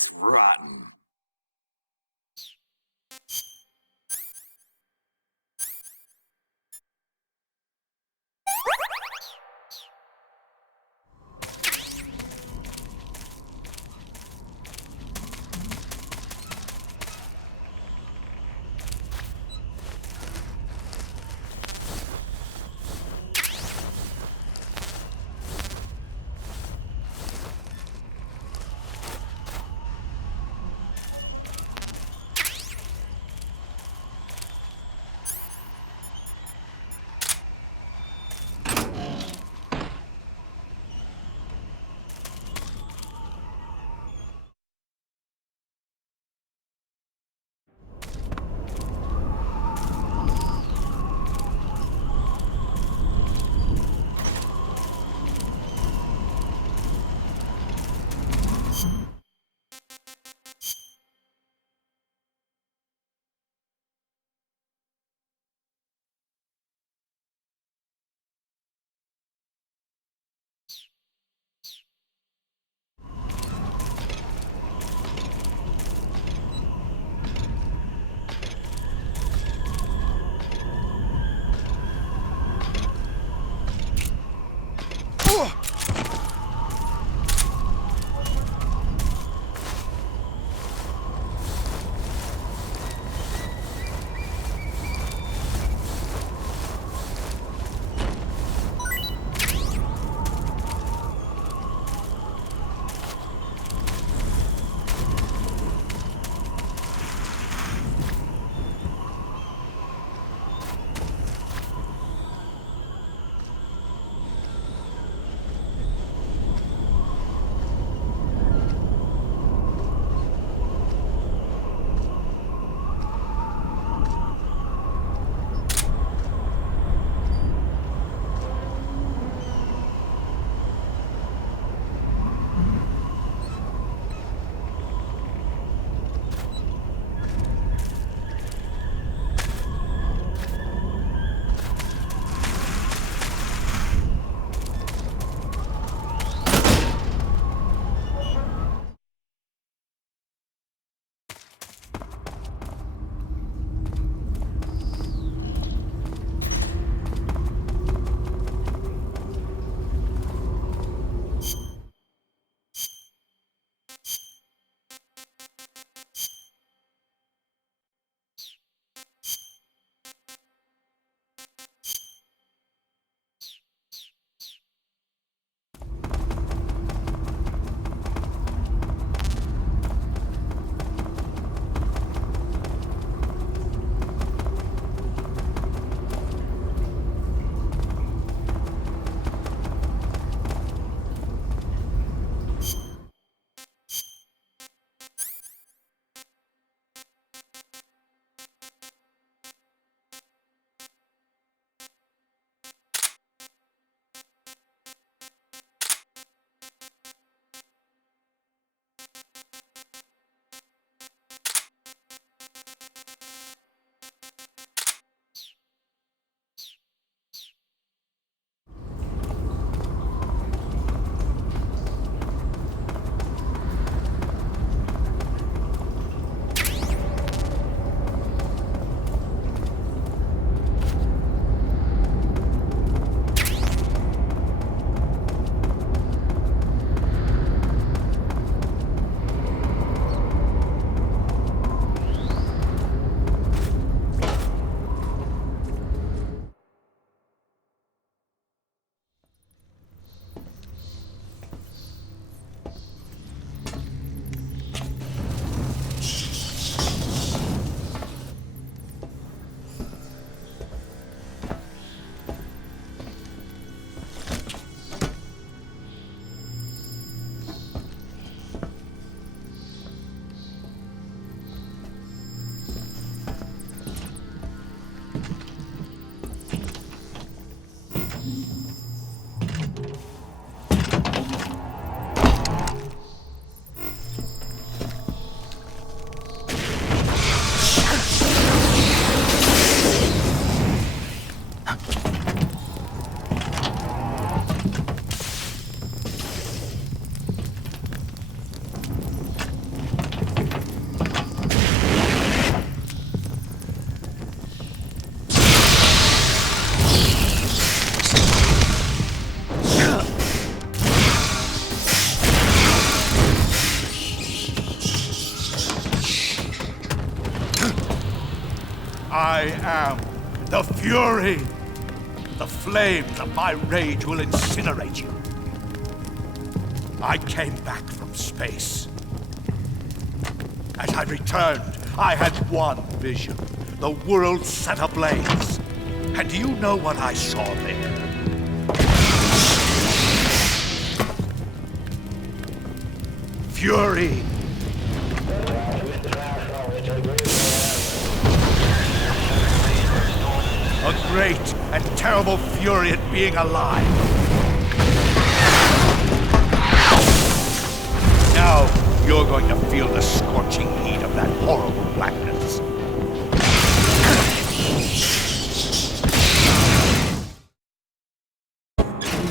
is rotten. I am the fury. The flames of my rage will incinerate you. I came back from space. As I returned, I had one vision. The world set ablaze. And do you know what I saw there? Fury. A great and terrible fury at being alive. Now you're going to feel the scorching heat of that horrible blackness.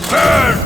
Burn!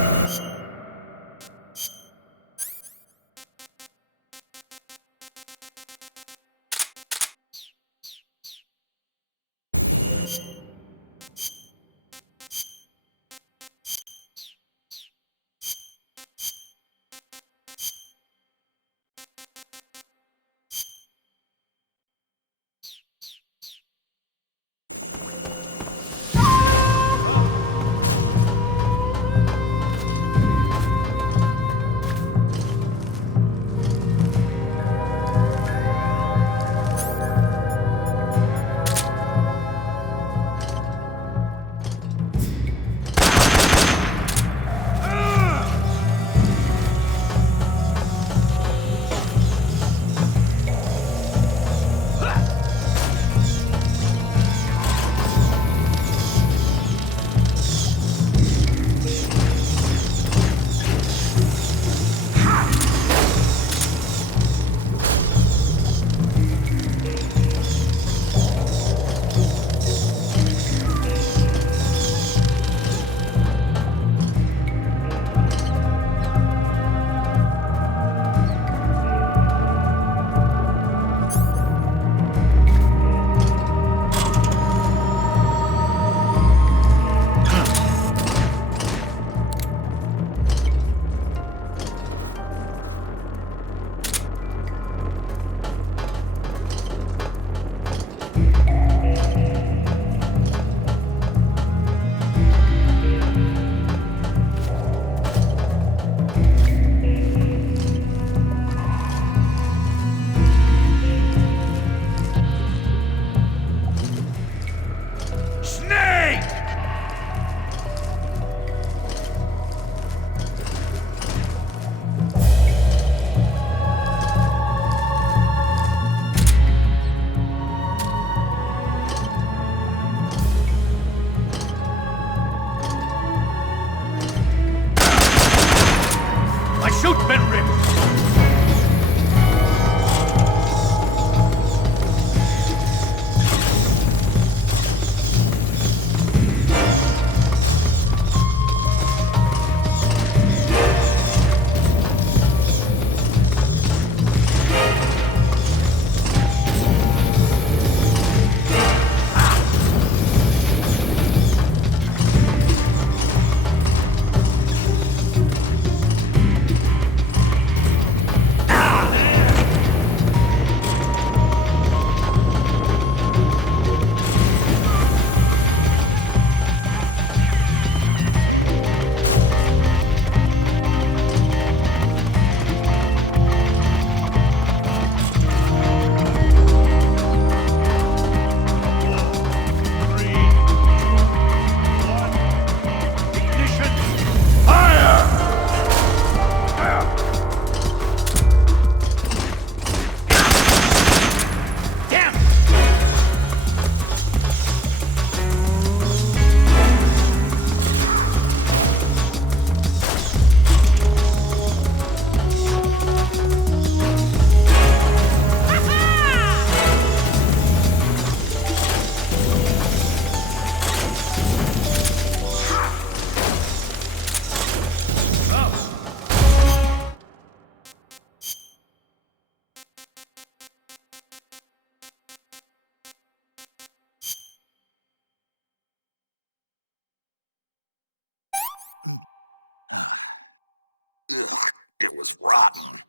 It was rotten.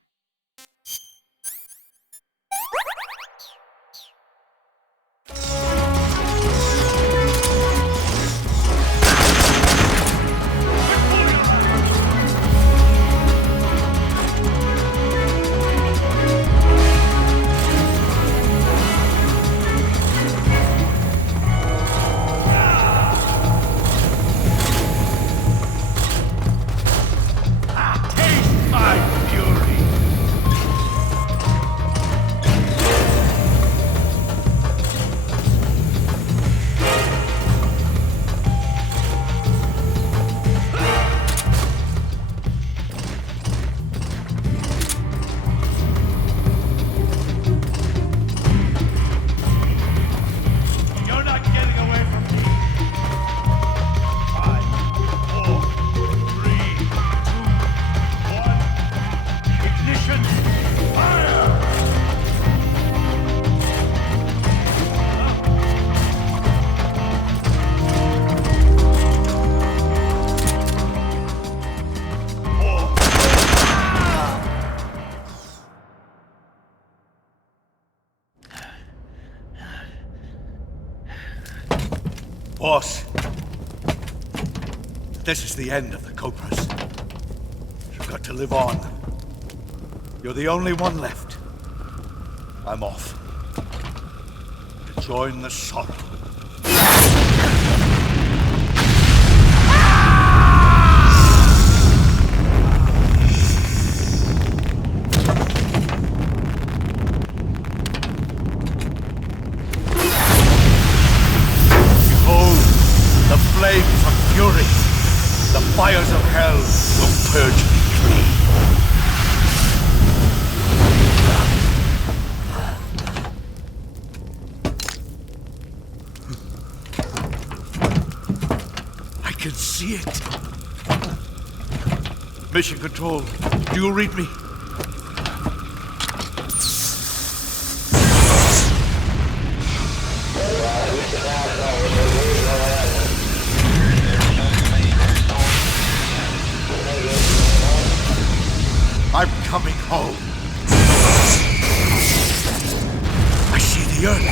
boss. This is the end of the Cobras. You've got to live on. You're the only one left. I'm off. To join the sorrow. Flames of fury, the fires of hell will purge me clean. I can see it. Mission Control, do you read me? I'm coming home. I see the earth.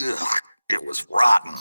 It was rotten.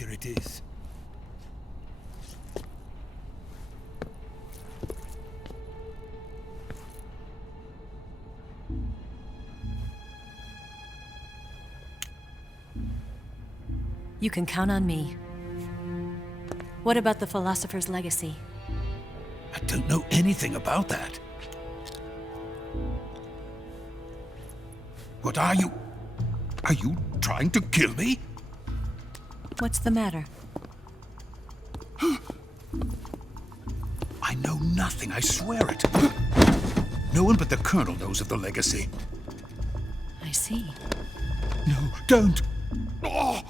Here it is. You can count on me. What about the philosopher's legacy? I don't know anything about that. What are you? Are you trying to kill me? What's the matter? I know nothing, I swear it. No one but the Colonel knows of the legacy. I see. No, don't! Oh.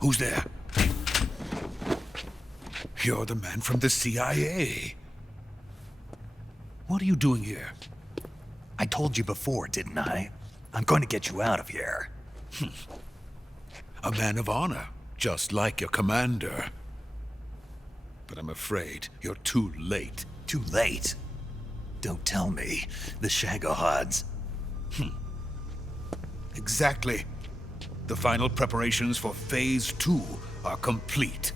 Who's there? You're the man from the CIA. What are you doing here? I told you before, didn't I? I'm going to get you out of here. A man of honor, just like your commander. But I'm afraid you're too late. Too late? Don't tell me. The Shagohods. Exactly. The final preparations for Phase 2 are complete.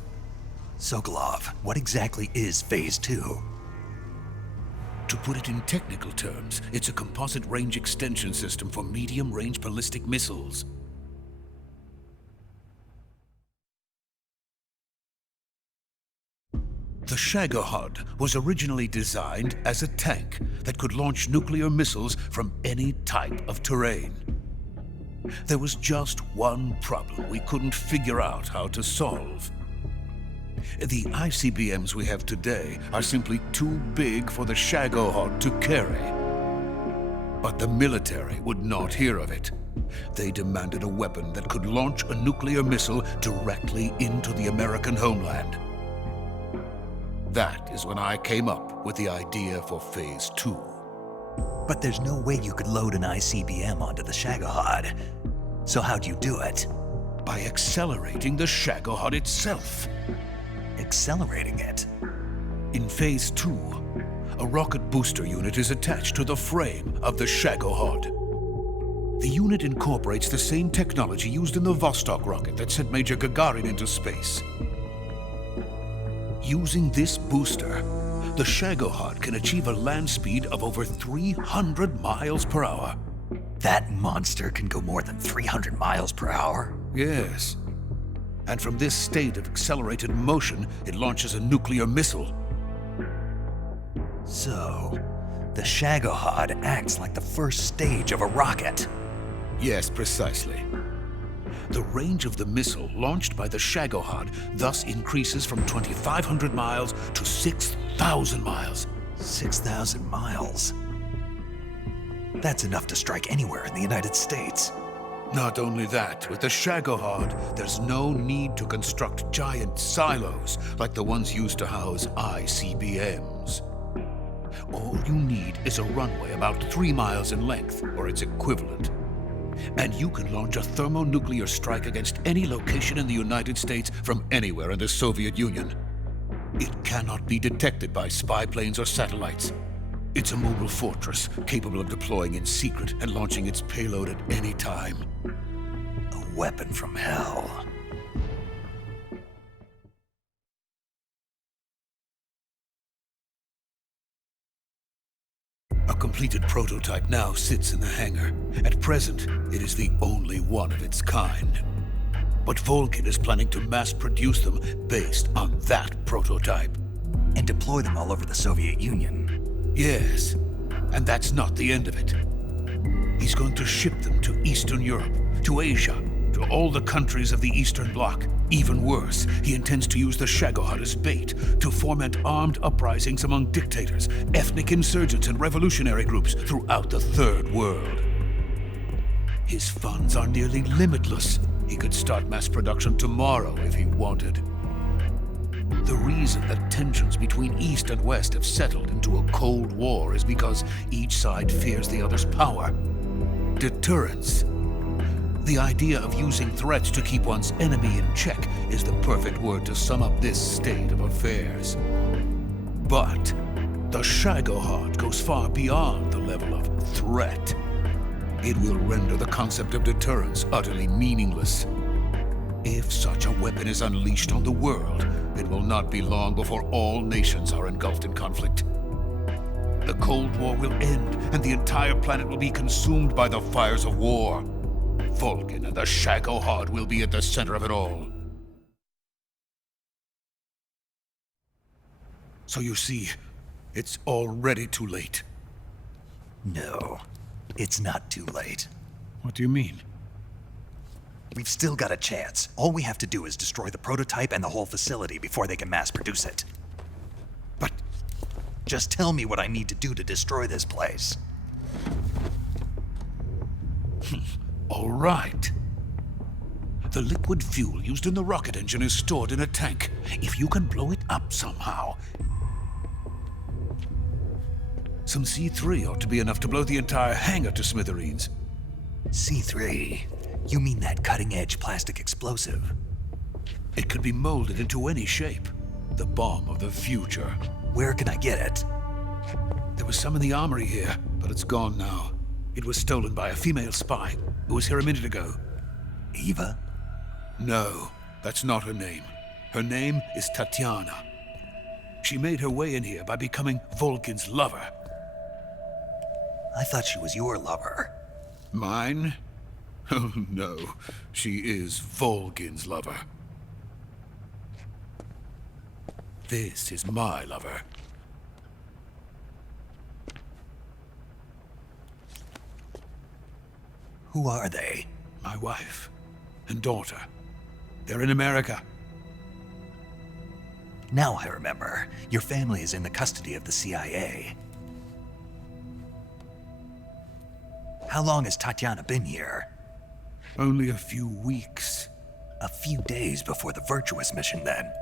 Sokolov, what exactly is Phase 2? To put it in technical terms, it's a composite range extension system for medium-range ballistic missiles. The Shagohod was originally designed as a tank that could launch nuclear missiles from any type of terrain. There was just one problem we couldn't figure out how to solve. The ICBMs we have today are simply too big for the Shagohod to carry. But the military would not hear of it. They demanded a weapon that could launch a nuclear missile directly into the American homeland. That is when I came up with the idea for Phase 2. But there's no way you could load an ICBM onto the Shagohod. So how'd you do it? By accelerating the Shagohod itself. Accelerating it? In Phase 2, a rocket booster unit is attached to the frame of the Shagohod. The unit incorporates the same technology used in the Vostok rocket that sent Major Gagarin into space. Using this booster, the Shagohod can achieve a land speed of over 300 miles per hour. That monster can go more than 300 miles per hour? Yes. And from this state of accelerated motion, it launches a nuclear missile. So, the Shagohod acts like the first stage of a rocket. Yes, precisely. The range of the missile launched by the Shagohod thus increases from 2,500 miles to 6,000 miles. 6,000 miles? That's enough to strike anywhere in the United States. Not only that, with the Shagohod, there's no need to construct giant silos like the ones used to house ICBMs. All you need is a runway about 3 miles in length, or its equivalent. And you can launch a thermonuclear strike against any location in the United States from anywhere in the Soviet Union. It cannot be detected by spy planes or satellites. It's a mobile fortress, capable of deploying in secret and launching its payload at any time. A weapon from hell. A completed prototype now sits in the hangar. At present, it is the only one of its kind. But Volkin is planning to mass produce them based on that prototype. And deploy them all over the Soviet Union. Yes, and that's not the end of it. He's going to ship them to Eastern Europe, to Asia, to all the countries of the Eastern Bloc. Even worse, he intends to use the Shagohod as bait to foment armed uprisings among dictators, ethnic insurgents, and revolutionary groups throughout the Third World. His funds are nearly limitless. He could start mass production tomorrow if he wanted. The reason that tensions between East and West have settled into a Cold War is because each side fears the other's power. Deterrence. The idea of using threats to keep one's enemy in check is the perfect word to sum up this state of affairs. But the Shagohod goes far beyond the level of threat. It will render the concept of deterrence utterly meaningless. If such a weapon is unleashed on the world, it will not be long before all nations are engulfed in conflict. The Cold War will end, and the entire planet will be consumed by the fires of war. Vulcan and the Shagohod will be at the center of it all. So you see, it's already too late. No, it's not too late. What do you mean? We've still got a chance. All we have to do is destroy the prototype and the whole facility before they can mass produce it. But just tell me what I need to do to destroy this place. all right. The liquid fuel used in the rocket engine is stored in a tank. If you can blow it up somehow, some C3 ought to be enough to blow the entire hangar to smithereens. C3? You mean that cutting-edge plastic explosive? It could be molded into any shape. The bomb of the future. Where can I get it? There was some in the armory here, but it's gone now. It was stolen by a female spy who was here a minute ago. Eva? No, that's not her name. Her name is Tatiana. She made her way in here by becoming Vulcan's lover. I thought she was your lover. Mine? Oh no, she is Vulcan's lover. This is my lover. Who are they? My wife and daughter. They're in America. Now I remember. Your family is in the custody of the CIA. How long has Tatiana been here? Only a few weeks. A few days before the Virtuous mission, then.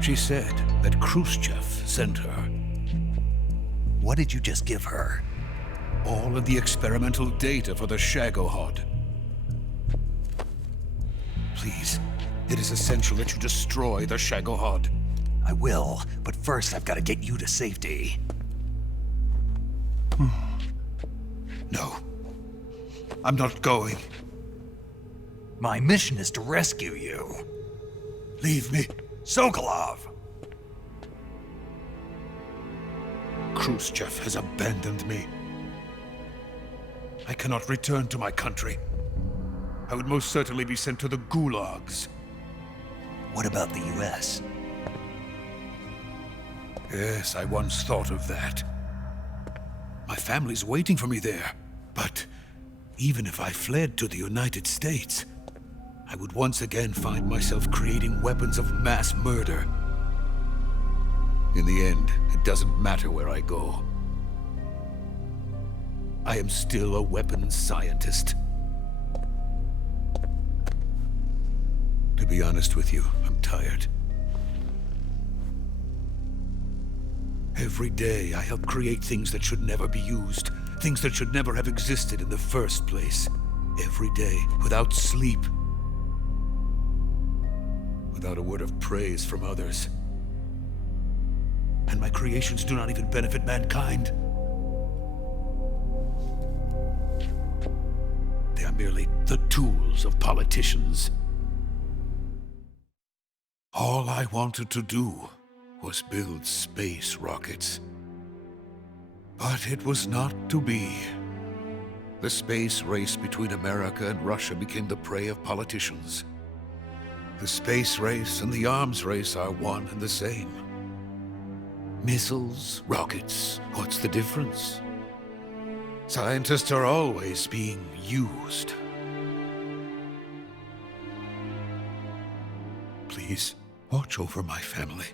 She said that Khrushchev sent her. What did you just give her? All of the experimental data for the Shagohod. Please, it is essential that you destroy the Shagohod. I will, but first I've got to get you to safety. No, I'm not going. My mission is to rescue you. Leave me. Sokolov! Khrushchev has abandoned me. I cannot return to my country. I would most certainly be sent to the gulags. What about the US? Yes, I once thought of that. My family's waiting for me there. But even if I fled to the United States, I would once again find myself creating weapons of mass murder. In the end, it doesn't matter where I go. I am still a weapons scientist. To be honest with you, I'm tired. Every day, I help create things that should never be used, things that should never have existed in the first place. Every day, without sleep. Without a word of praise from others. And my creations do not even benefit mankind. They are merely the tools of politicians. All I wanted to do was build space rockets. But it was not to be. The space race between America and Russia became the prey of politicians. The space race and the arms race are one and the same. Missiles, rockets, what's the difference? Scientists are always being used. Please, watch over my family.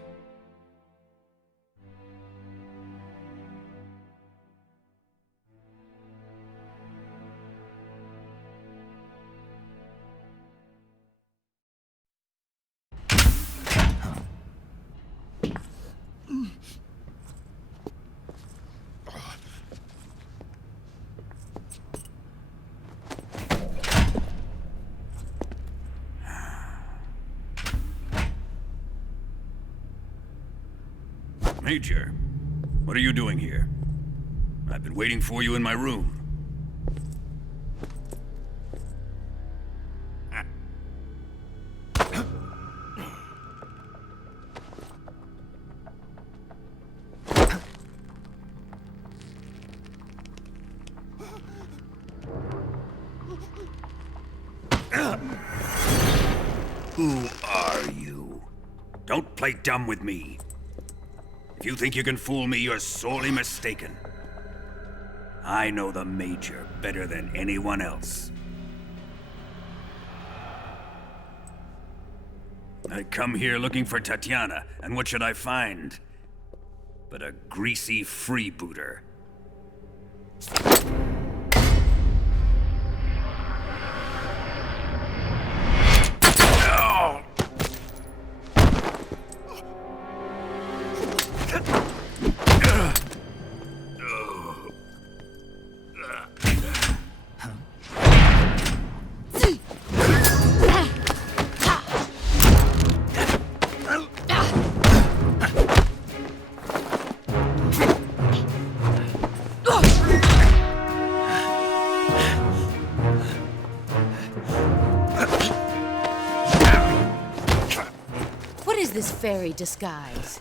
Major, what are you doing here? I've been waiting for you in my room. Who are you? Don't play dumb with me. If you think you can fool me, you're sorely mistaken. I know the Major better than anyone else. I come here looking for Tatiana, and what should I find? But a greasy freebooter. This fairy disguise.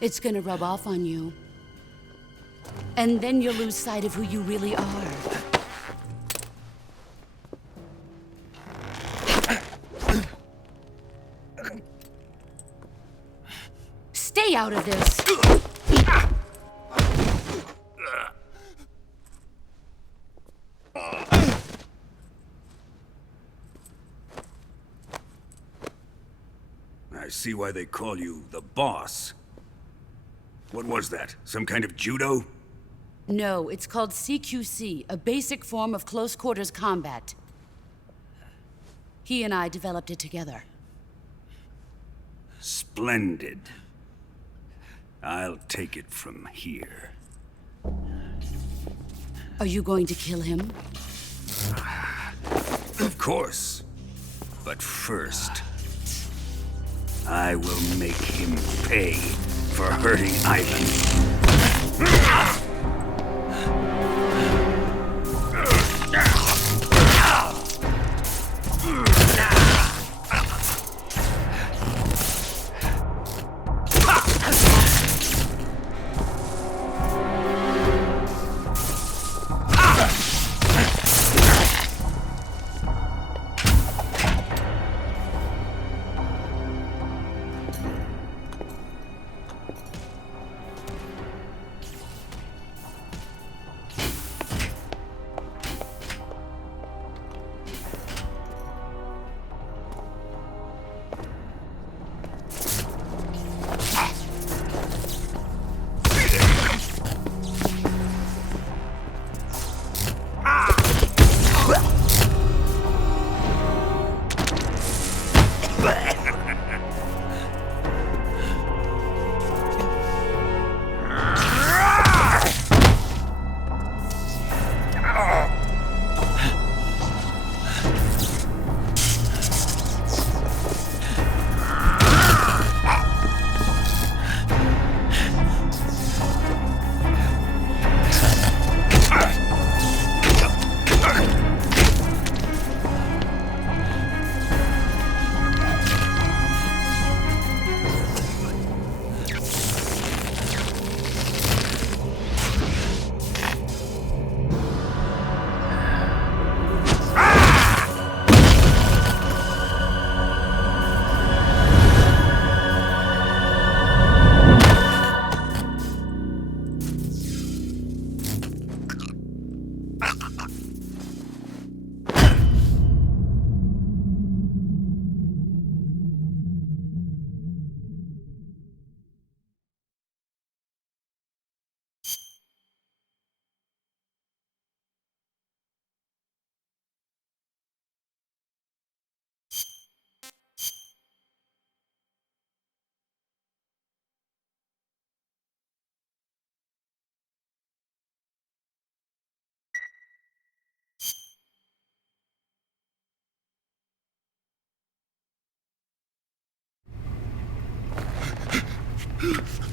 It's gonna rub off on you. And then you'll lose sight of who you really are. Stay out of this! I see why they call you the boss. What was that? Some kind of judo? No, it's called CQC, a basic form of close quarters combat. He and I developed it together. Splendid. I'll take it from here. Are you going to kill him? Of course. But first, I will make him pay for hurting Ivan.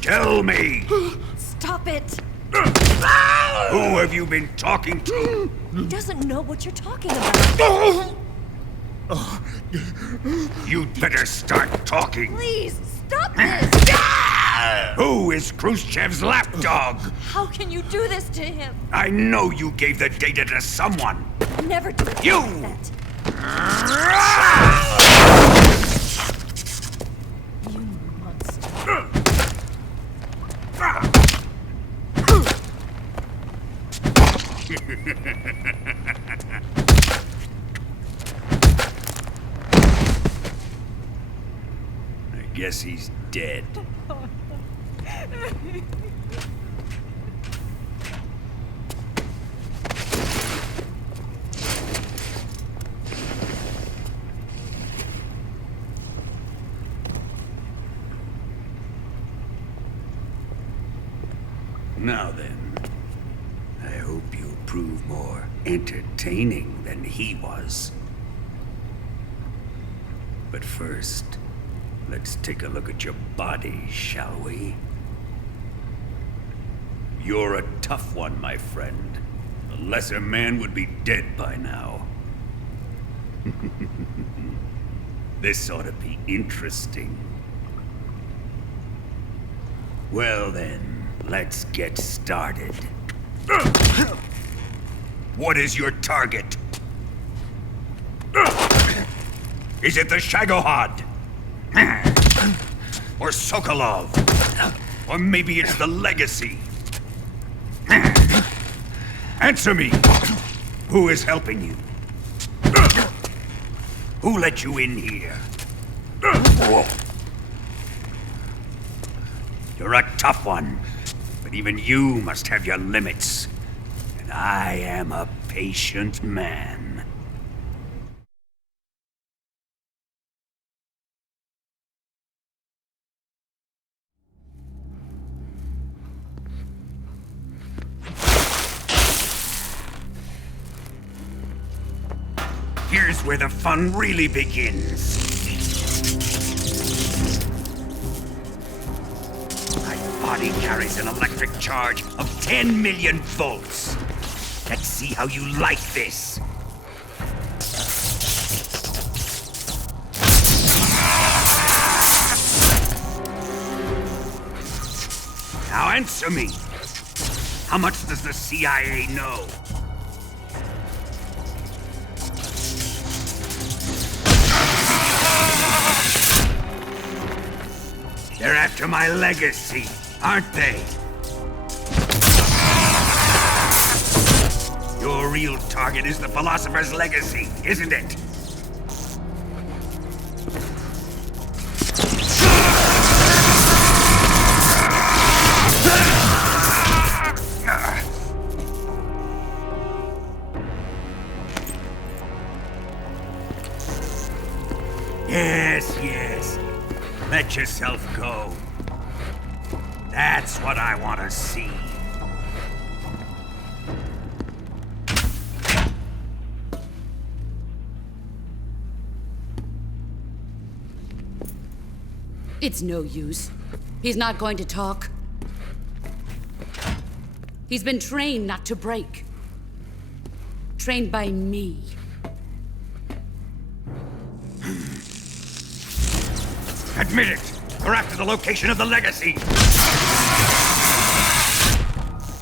Tell me! Stop it! Who have you been talking to? He doesn't know what you're talking about. You'd better start talking. Please, stop this! Who is Khrushchev's lapdog? How can you do this to him? I know you gave the data to someone. Never do it You! like that. You monster. I guess he's dead. Now then, I hope you'll prove more entertaining than he was. But first, let's take a look at your body, shall we? You're a tough one, my friend. A lesser man would be dead by now. This ought to be interesting. Well then, let's get started. What is your target? Is it the Shagohod? Or Sokolov? Or maybe it's the Legacy? Answer me! Who is helping you? Who let you in here? You're a tough one, but even you must have your limits. And I am a patient man. Here's where the fun really begins. My body carries an electric charge of 10 million volts. Let's see how you like this. Now answer me. How much does the CIA know? They're after my legacy, aren't they? Your real target is the philosopher's legacy, isn't it? Yes. Let yourself go. That's what I want to see. It's no use. He's not going to talk. He's been trained not to break. Trained by me. Admit it! We're after the location of the legacy!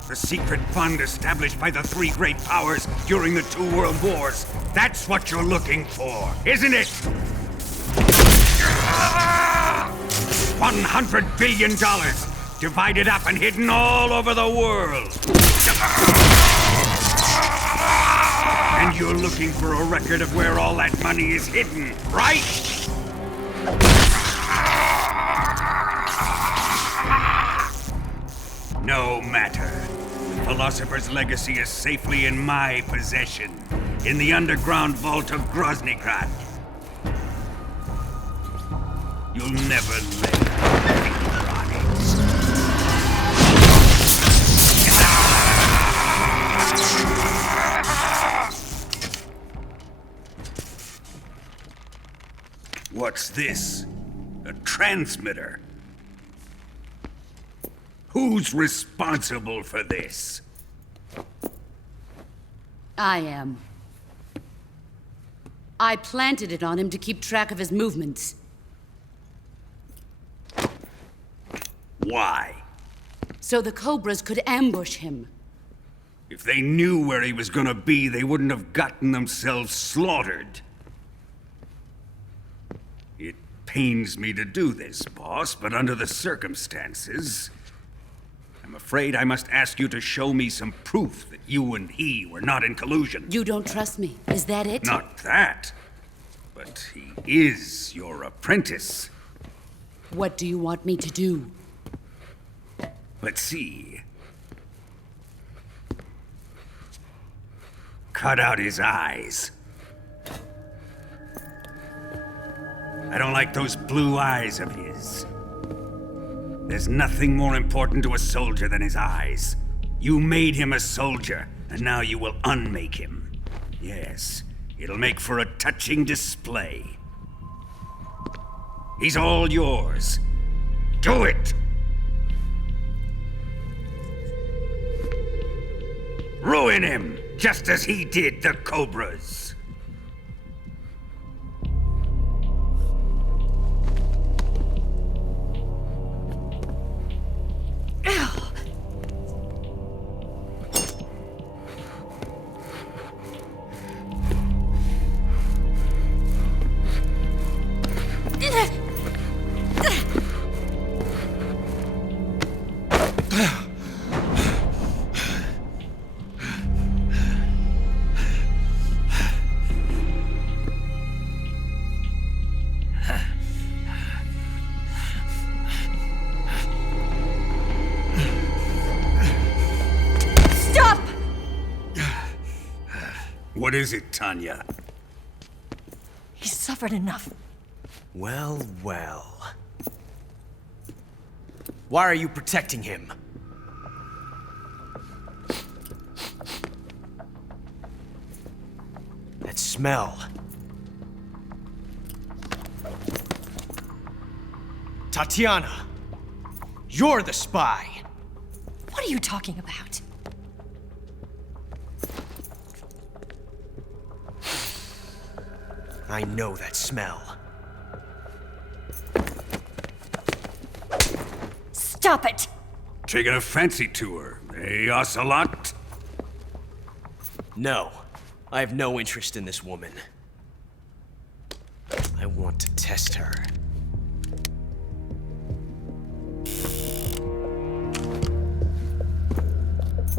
The secret fund established by the three great powers during the 2 world wars. That's what you're looking for, isn't it? $100 billion, divided up and hidden all over the world. And you're looking for a record of where all that money is hidden, right? No matter. The Philosopher's Legacy is safely in my possession, in the underground vault of Groznygrad. You'll never live on it. What's this? A transmitter? Who's responsible for this? I am. I planted it on him to keep track of his movements. Why? So the Cobras could ambush him. If they knew where he was gonna be, they wouldn't have gotten themselves slaughtered. It pains me to do this, boss, but under the circumstances, I'm afraid I must ask you to show me some proof that you and he were not in collusion. You don't trust me, is that it? Not that, but he is your apprentice. What do you want me to do? Let's see. Cut out his eyes. I don't like those blue eyes of his. There's nothing more important to a soldier than his eyes. You made him a soldier, and now you will unmake him. Yes, it'll make for a touching display. He's all yours. Do it! Ruin him, just as he did the Cobras. What is it, Tanya? He's suffered enough. Well, well. Why are you protecting him? That smell. Tatiana! You're the spy! What are you talking about? I know that smell. Stop it! Taking a fancy to her, eh, Ocelot? No, I have no interest in this woman. I want to test her.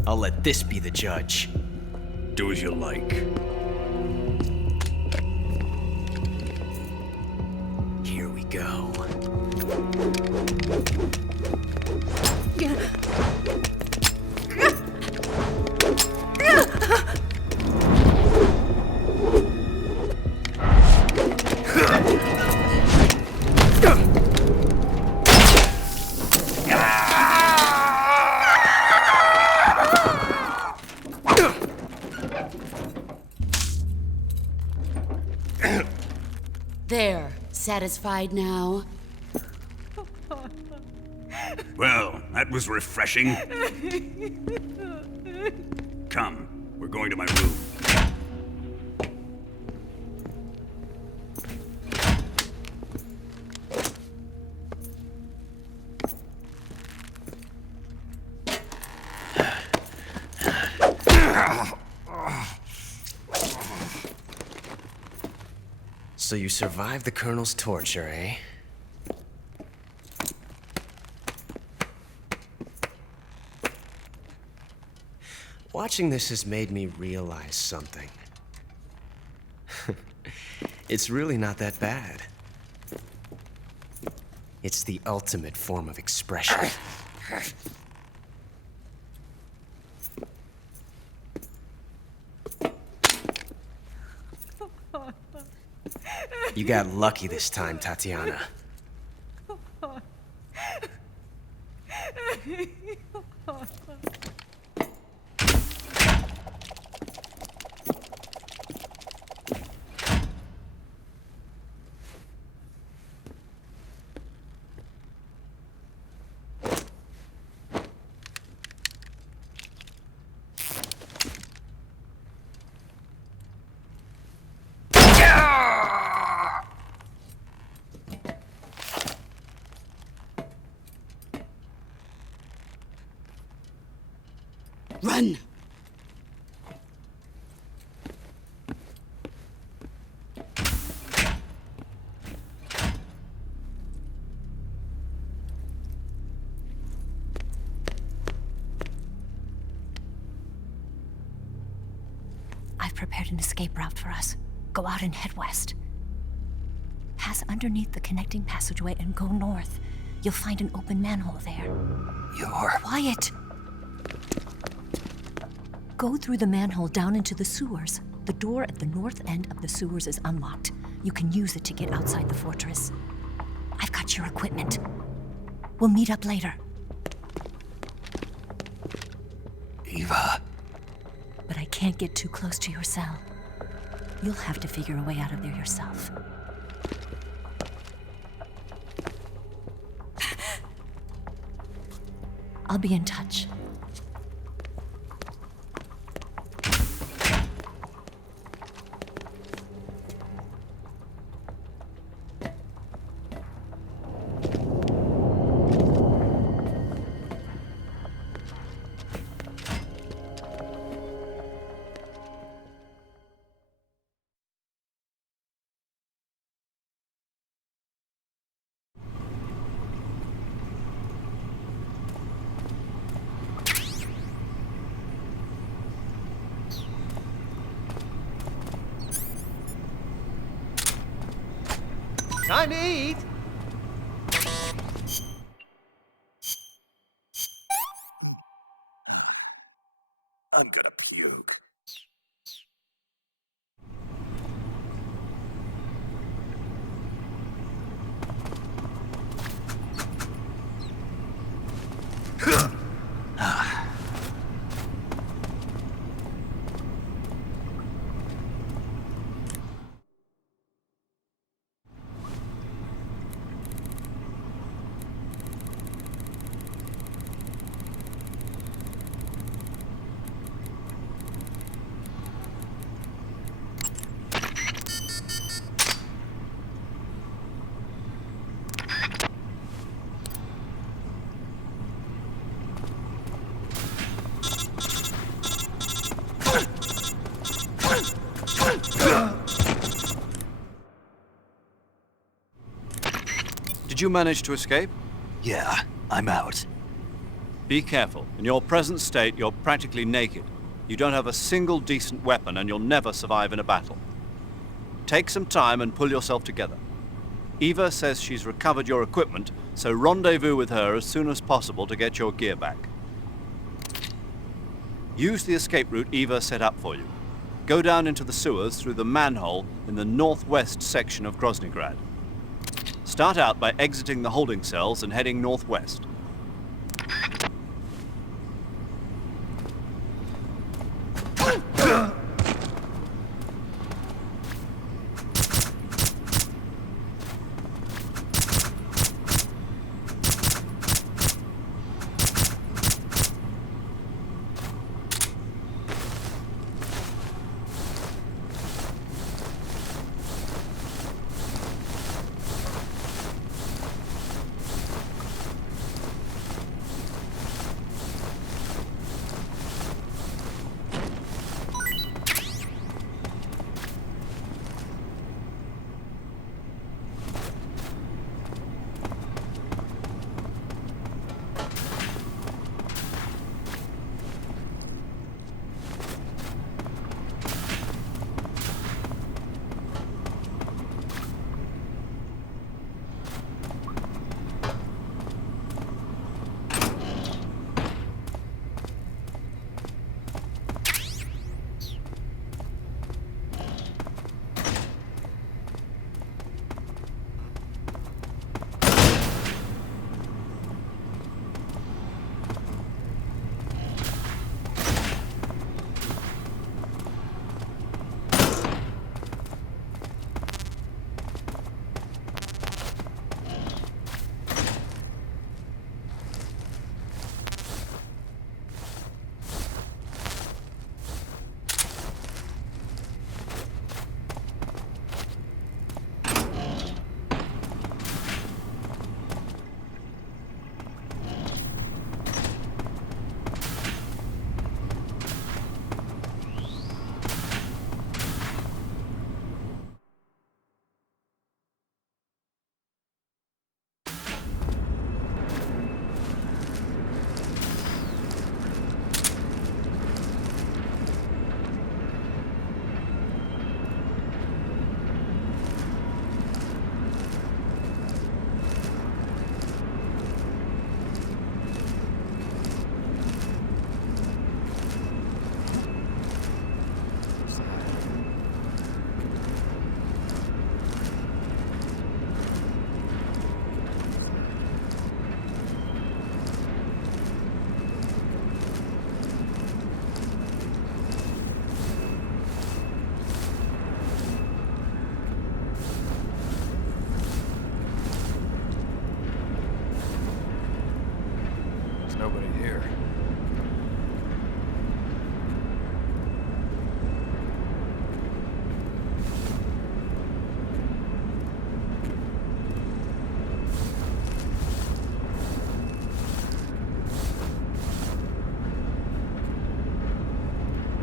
I'll let this be the judge. Do as you like. Here we go. There. Satisfied now? Well, that was refreshing. Come, we're going to my room. So you survived the Colonel's torture, eh? Watching this has made me realize something. It's really not that bad. It's the ultimate form of expression. You got lucky this time, Tatiana. Run! I've prepared an escape route for us. Go out and head west. Pass underneath the connecting passageway and go north. You'll find an open manhole there. You're... Quiet! Go through the manhole down into the sewers. The door at the north end of the sewers is unlocked. You can use it to get outside the fortress. I've got your equipment. We'll meet up later. Eva. But I can't get too close to your cell. You'll have to figure a way out of there yourself. I'll be in touch. Time to eat! I'm gonna puke. Did you manage to escape? Yeah, I'm out. Be careful. In your present state, you're practically naked. You don't have a single decent weapon, and you'll never survive in a battle. Take some time and pull yourself together. Eva says she's recovered your equipment, so rendezvous with her as soon as possible to get your gear back. Use the escape route Eva set up for you. Go down into the sewers through the manhole in the northwest section of Groznygrad. Start out by exiting the holding cells and heading northwest.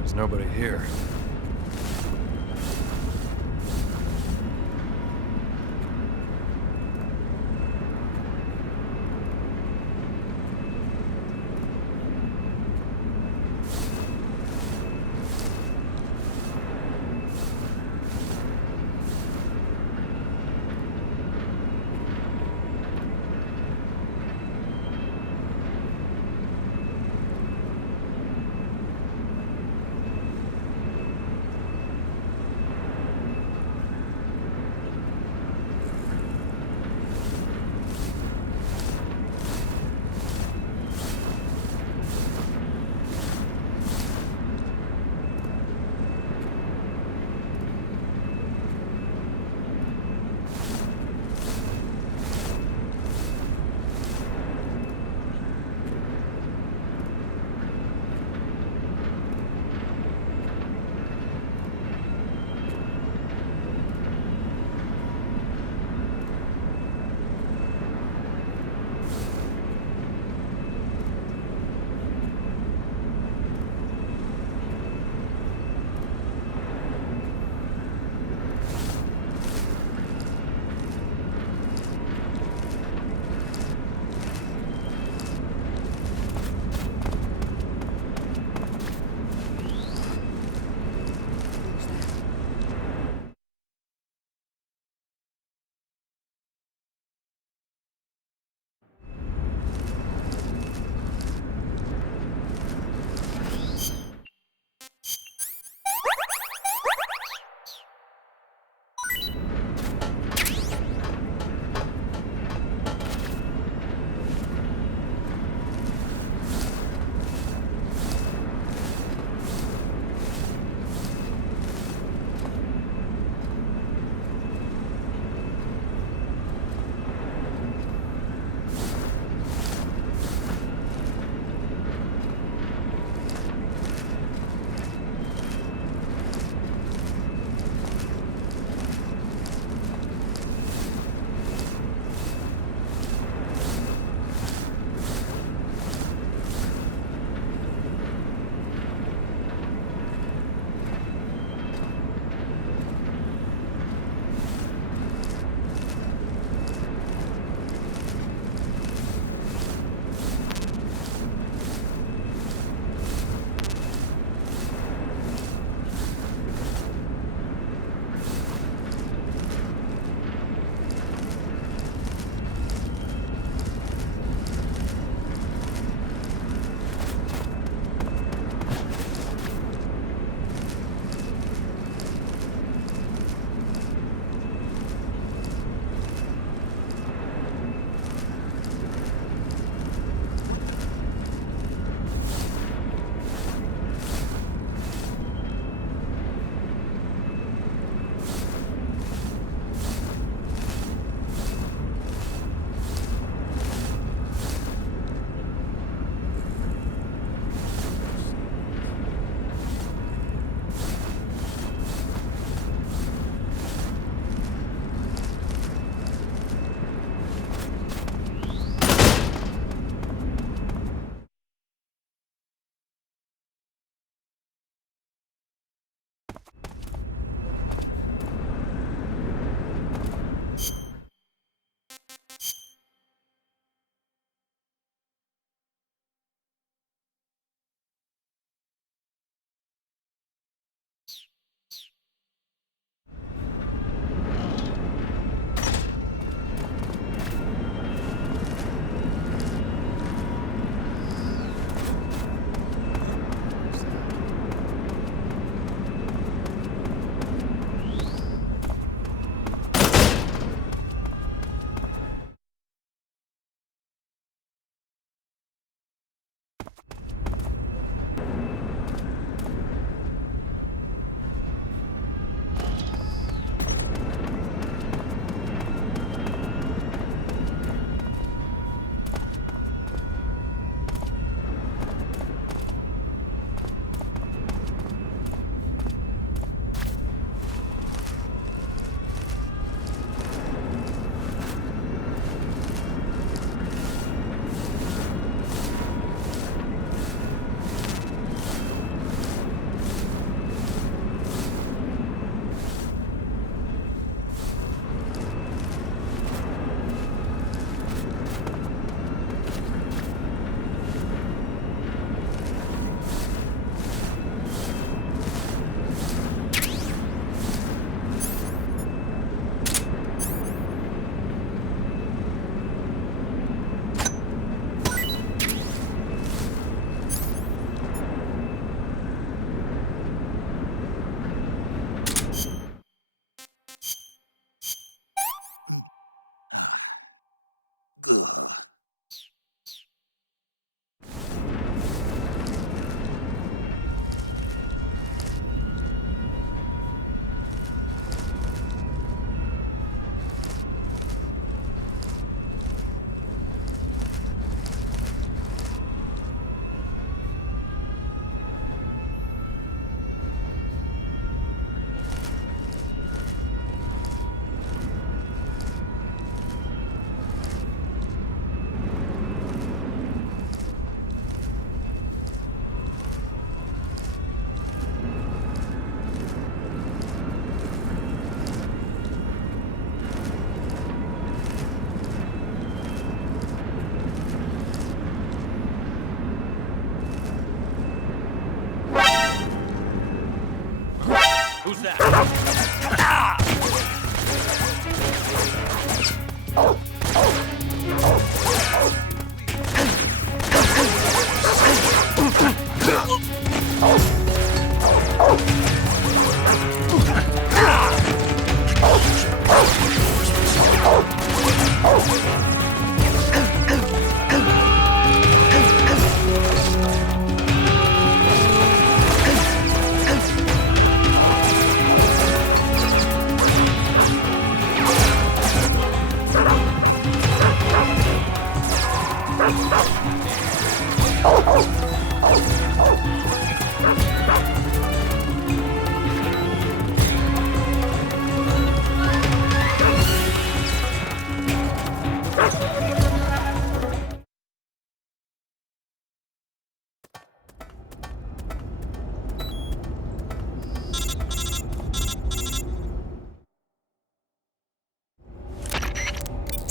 There's nobody here.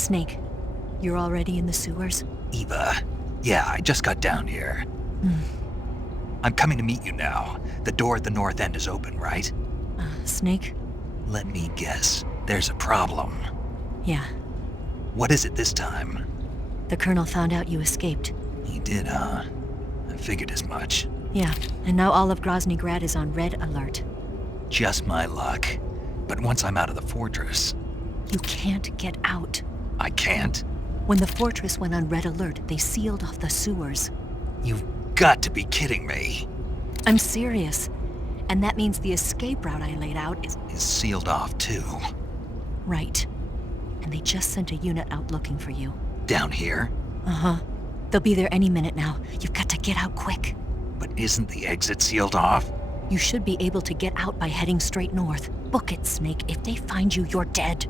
Snake, you're already in the sewers? Eva. Yeah, I just got down here. I'm coming to meet you now. The door at the north end is open, right? Snake? Let me guess. There's a problem. Yeah. What is it this time? The Colonel found out you escaped. He did, huh? I figured as much. Yeah, and now all of Grozny Grad is on red alert. Just my luck. But once I'm out of the fortress... You can't get out. I can't? When the fortress went on red alert, they sealed off the sewers. You've got to be kidding me. I'm serious. And that means the escape route I laid out is Sealed off, too. right. And they just sent a unit out looking for you. Down here? Uh-huh. They'll be there any minute now. You've got to get out quick. But isn't the exit sealed off? You should be able to get out by heading straight north. Book it, Snake. If they find you, you're dead.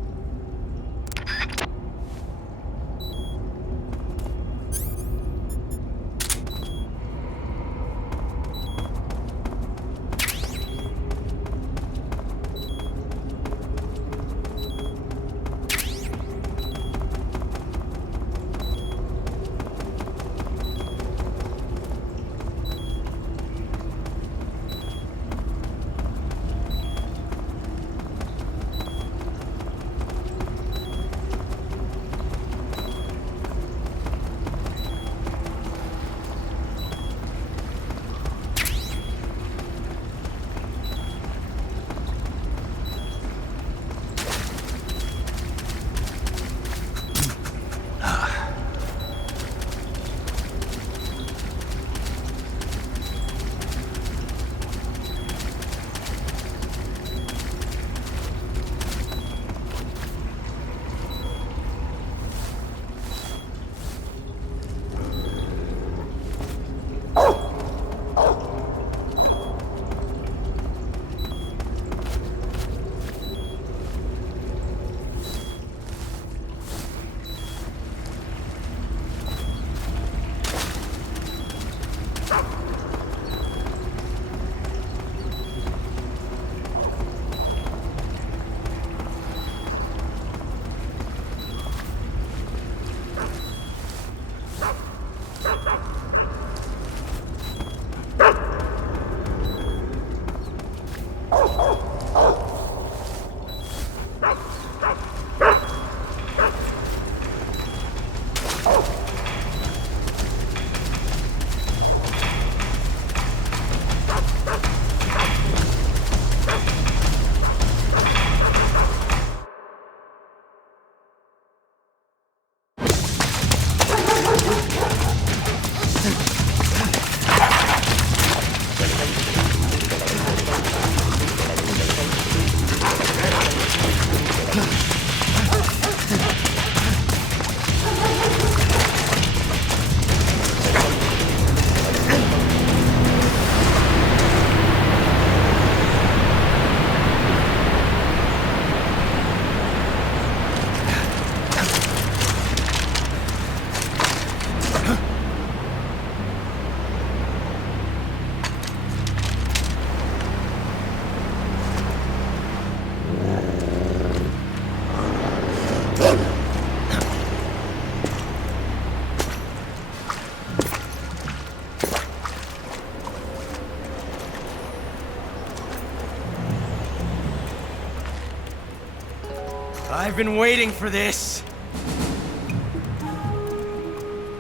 I've been waiting for this.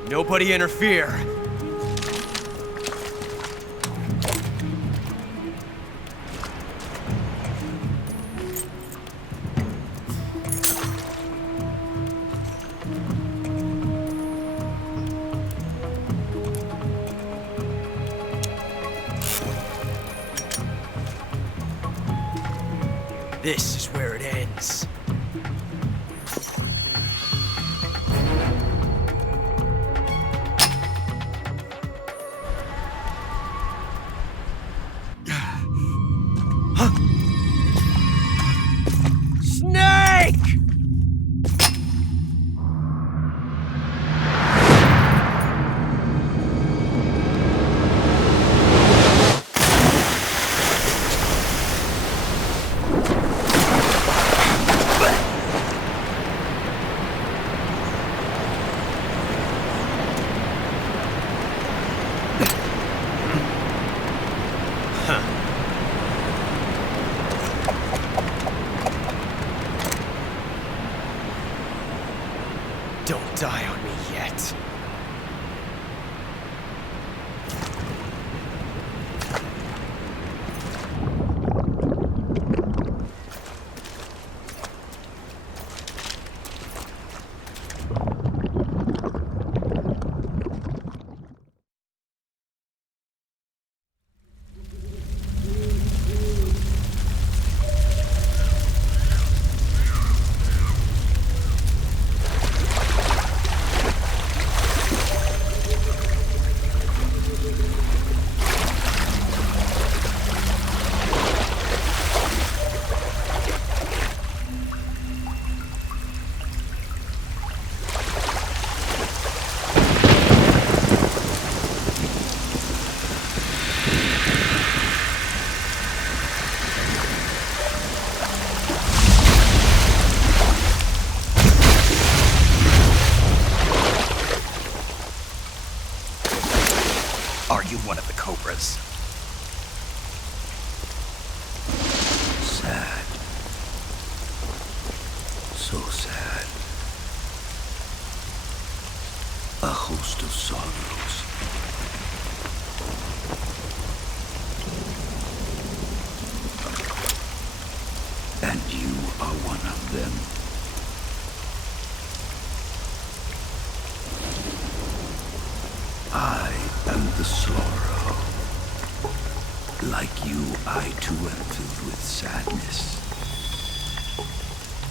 Nobody interfere. This is where it ends. Snake! it. Are you one of the Cobras? Sad. So sad. A host of sorrows. And you are one of them. I am the sorrow. Like you, I too am filled with sadness.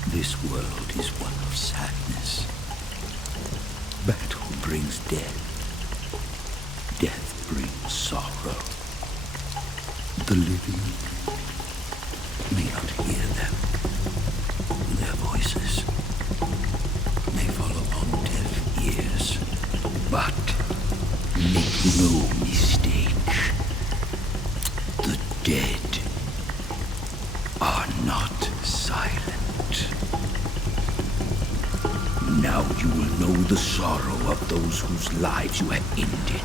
This world is one of sadness. Battle brings death. Death brings sorrow. The living may not hear them. Their voices may fall upon deaf ears. But make no mistake, the dead are not silent. Now you will know the sorrow of those whose lives you have ended.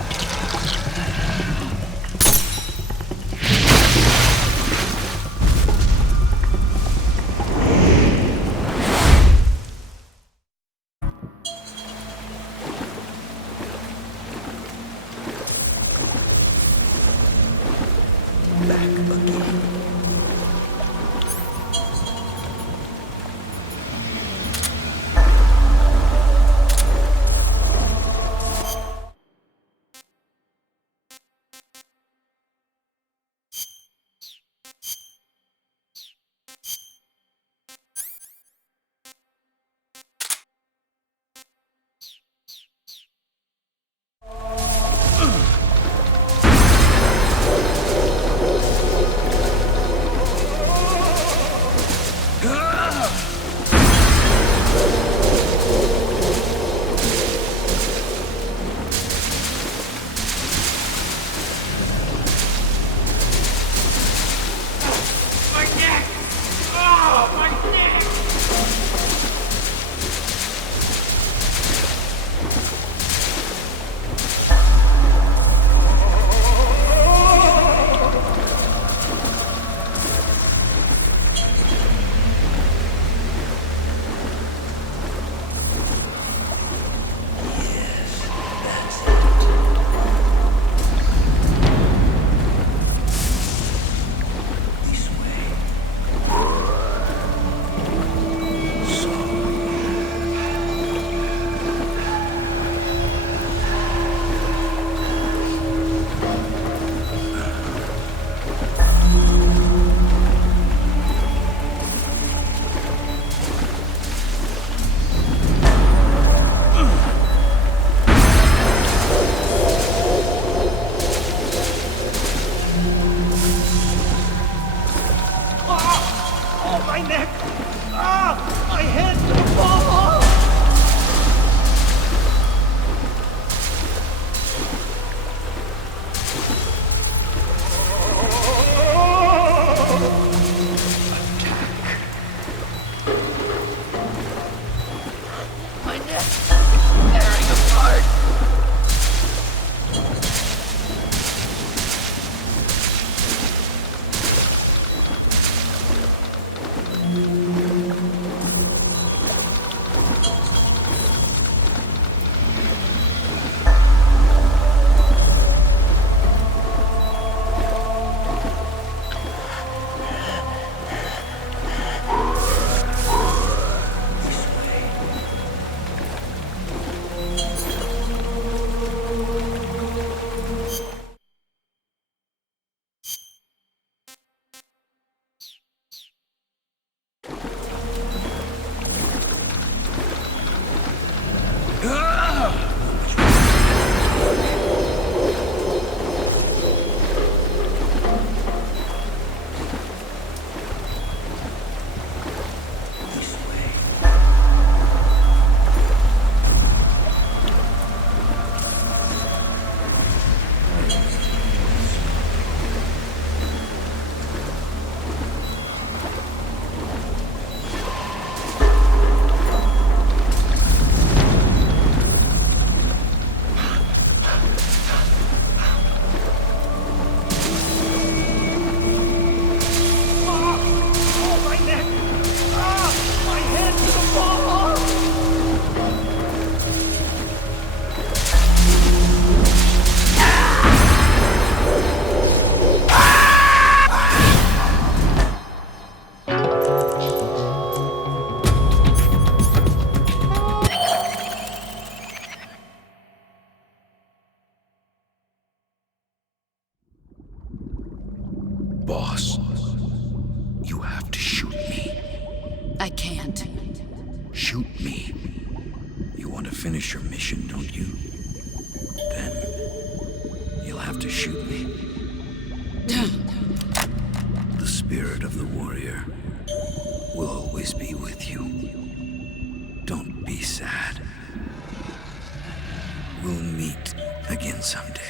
Boss, you have to shoot me. I can't. Shoot me. You want to finish your mission, don't you? Then you'll have to shoot me. The spirit of the warrior will always be with you. Don't be sad. We'll meet again someday.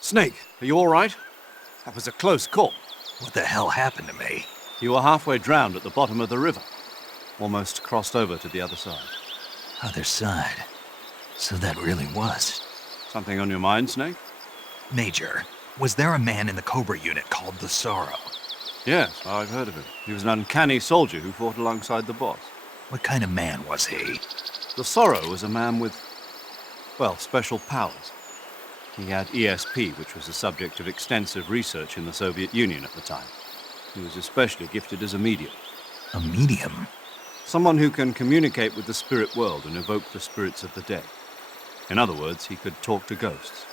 Snake, are you all right? That was a close call. What the hell happened to me? You were halfway drowned at the bottom of the river. Almost crossed over to the other side. Other side. So that really was. Something on your mind, Snake? Major, was there a man in the Cobra unit called the Sorrow? Yes, I've heard of him. He was an uncanny soldier who fought alongside the boss. What kind of man was he? The Sorrow was a man with, well, special powers. He had ESP, which was the subject of extensive research in the Soviet Union at the time. He was especially gifted as a medium. A medium? Someone who can communicate with the spirit world and evoke the spirits of the dead. In other words, he could talk to ghosts.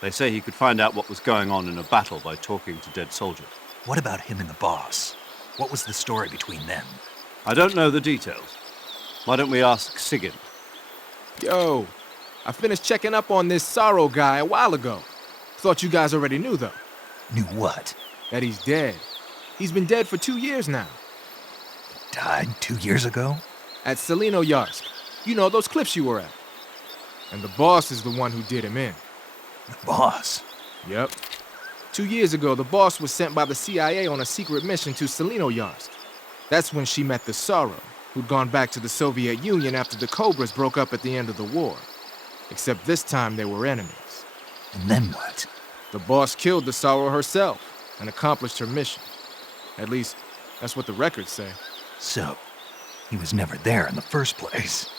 They say he could find out what was going on in a battle by talking to dead soldiers. What about him and the boss? What was the story between them? I don't know the details. Why don't we ask Sigil? Yo, I finished checking up on this Sorrow guy a while ago. Thought you guys already knew, though. Knew what? That he's dead. He's been dead for 2 years now. Died 2 years ago? At Selino-Yarsk. You know, those cliffs you were at. And the boss is the one who did him in. The boss? Yep. 2 years ago, the boss was sent by the CIA on a secret mission to Selino-Yarsk. That's when she met the Sorrow, who'd gone back to the Soviet Union after the Cobras broke up at the end of the war. Except this time they were enemies. And then what? The boss killed the Sorrow herself and accomplished her mission. At least, that's what the records say. So, he was never there in the first place.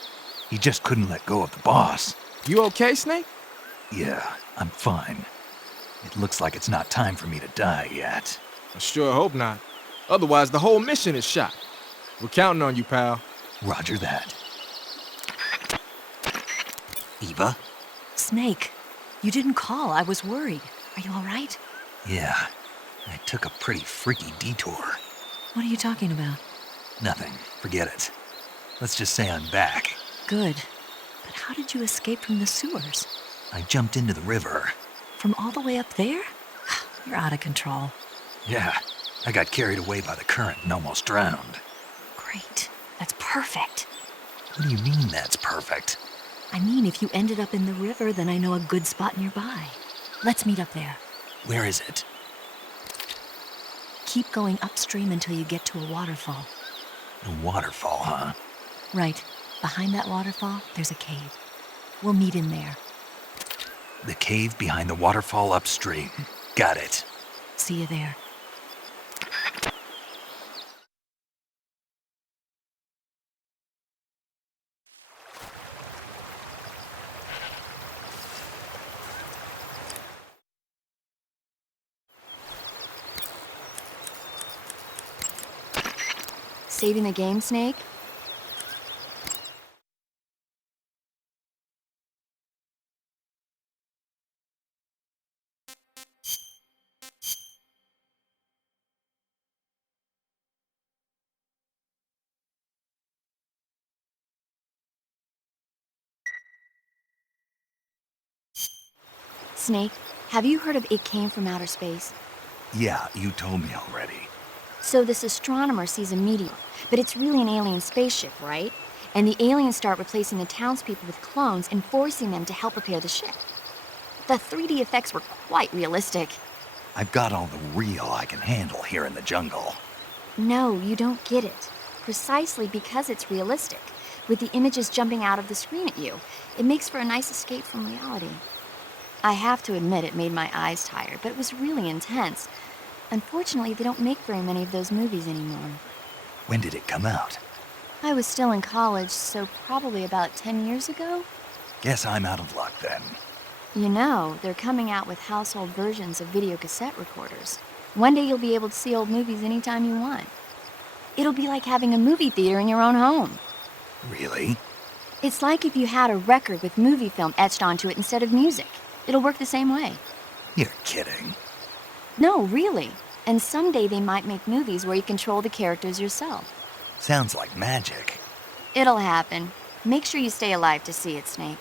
He just couldn't let go of the boss. You okay, Snake? Yeah, I'm fine. It looks like it's not time for me to die yet. I sure hope not. Otherwise, the whole mission is shot. We're counting on you, pal. Roger that. Eva? Snake, you didn't call. I was worried. Are you all right? Yeah, I took a pretty freaky detour. What are you talking about? Nothing. Forget it. Let's just say I'm back. Good. But how did you escape from the sewers? I jumped into the river. From all the way up there? You're out of control. Yeah, I got carried away by the current and almost drowned. Great. That's perfect. What do you mean that's perfect? I mean, if you ended up in the river, then I know a good spot nearby. Let's meet up there. Where is it? Keep going upstream until you get to a waterfall. A waterfall, huh? Right. Behind that waterfall, there's a cave. We'll meet in there. The cave behind the waterfall upstream. Got it. See you there. Saving the game, Snake? Snake, have you heard of It Came from Outer Space? Yeah, you told me already. So this astronomer sees a meteor, but it's really an alien spaceship, right? And the aliens start replacing the townspeople with clones and forcing them to help repair the ship. The 3D effects were quite realistic. I've got all the real I can handle here in the jungle. No, you don't get it. Precisely because it's realistic. With the images jumping out of the screen at you, it makes for a nice escape from reality. I have to admit it made my eyes tired, but it was really intense. Unfortunately, they don't make very many of those movies anymore. When did it come out? I was still in college, so probably about 10 years ago. Guess I'm out of luck then. You know, they're coming out with household versions of video cassette recorders. One day you'll be able to see old movies anytime you want. It'll be like having a movie theater in your own home. Really? It's like if you had a record with movie film etched onto it instead of music. It'll work the same way. You're kidding. No, really. And someday they might make movies where you control the characters yourself. Sounds like magic. It'll happen. Make sure you stay alive to see it, Snake.